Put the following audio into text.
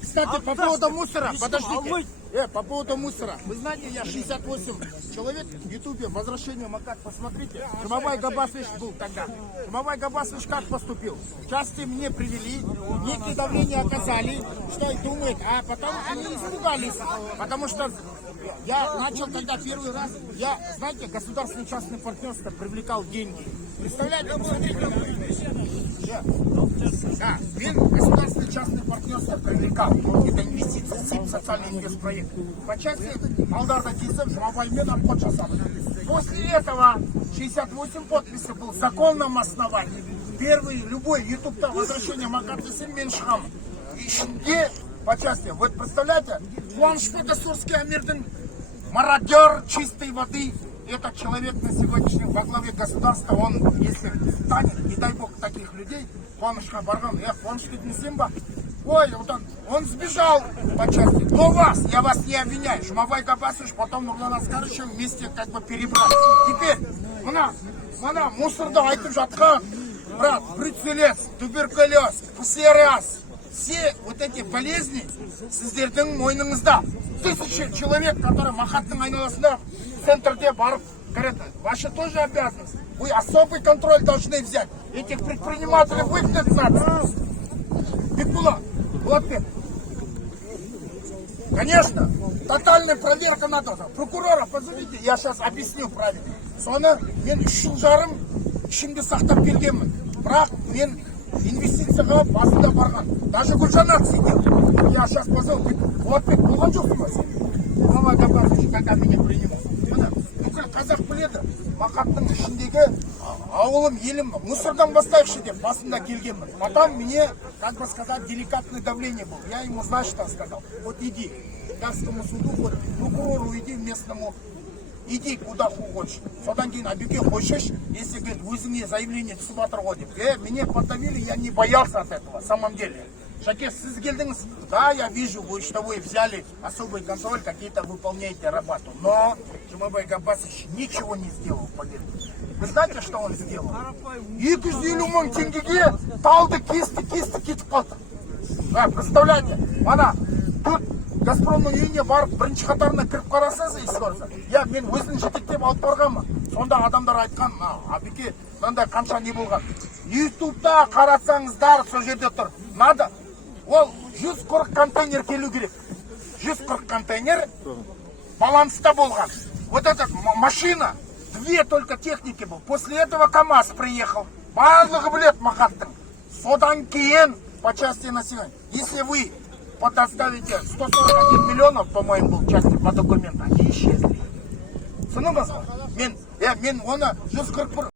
Кстати, по поводу мусора, подождите. По поводу мусора. Вы знаете, я 68 человек в Ютубе, возвращение Макак, посмотрите. Жумабай Габасович был тогда. Жумабай Габасович как поступил? Части мне привели, некие давление оказали, что и думает, а потом они испугались. Потому что я начал тогда первый раз, знаете, государственное частное партнерство привлекал деньги. Представляете, посмотрите. Да, государственное частное партнерство привлекал. Это инвестиции, социальный инвестпроект. По части Алдарда Кисов, Жумабаймен обход жасады. После этого 68 подписей был в законном основании. Первый, любой ютубта возвращение Макартесин Меншхам. И по части, вот представляете, Куаншпада Сурский Амирдин, мародер чистой воды. Этот человек на сегодняшнем во главе государства, он, если станет, не дай бог таких людей, Куанышқа барган, Куаныш Бетмесемба, ой, вот он сбежал по части. До вас, я вас не обвиняю. Жумабай Габасович, потом Нурлан Аскаровичем вместе как бы перебрали. Теперь, мана мусорда айтып жатқан, брат, бруцеллез, туберкулез, псориаз, все вот эти болезни сіздердің мойныңызда. Тысячи человек, которые Махаттың айналасында центрде барып говорят, ваша тоже обязанность. Вы особый контроль должны взять. Этих предпринимателей выгнать надо. Бекбулат, Булатбек. Конечно, тотальная проверка надо. Прокурора позовите, я сейчас объясню правильно. Соны мен 3 жыл жарым ішімде сақтап келгенмін. Бірақ мен инвестицияға басында барған. Даже Гүлжанат сидел. Я сейчас позову. Булатбек, болған жоқсың ба сен? Жумабай Габасович, когда меня принимал. Бүкіл қазақ біледі, Мақаттың ішіндегі ауылым, елім, мусордан бастайықшы деп басында келгенмін. Потом мне, как бы сказать, деликатное давление было. Я ему, знаешь, что сказал? Вот иди к Дарскому суду, вот, прокурору иди местному, иди куда хочешь. Содан кейін Абюке хочешь, если, говорит, өзіңе заявление түсіп жатыр ғой деп. Меня подавили, я не боялся от этого, в самом деле. Шаке, сіз келдіңіз, да, я вижу, что вы взяли особый контроль, какие-то выполняете работу. Но Жумабай Габасович ничего не сделал, поверьте. Вы знаете, что он сделал? 250 мың теңгеге талды кесті кетіп қалды. Представляете, тут Газпромның үйіне барып бірінші қатарына кіріп қарасаңыз, мен өзін жетектеп алып барғанмын. Сонда адамдар айтқан, Абеке, мынандай қанша не болған. Ютубта қарасаңыздар, сол жерде тұр. Надо. Ол 140 контейнер келу керек. 140 контейнер баланста болған. Вот эта машина, 2 только техники был. После этого КамАЗ приехал. Барлығы білет Махаттың. Содан кейін по части населения. Если вы подоставите 141 миллионов, по-моему, был части по документам, они исчезли. Сыныңыз ғой. Мен оны 141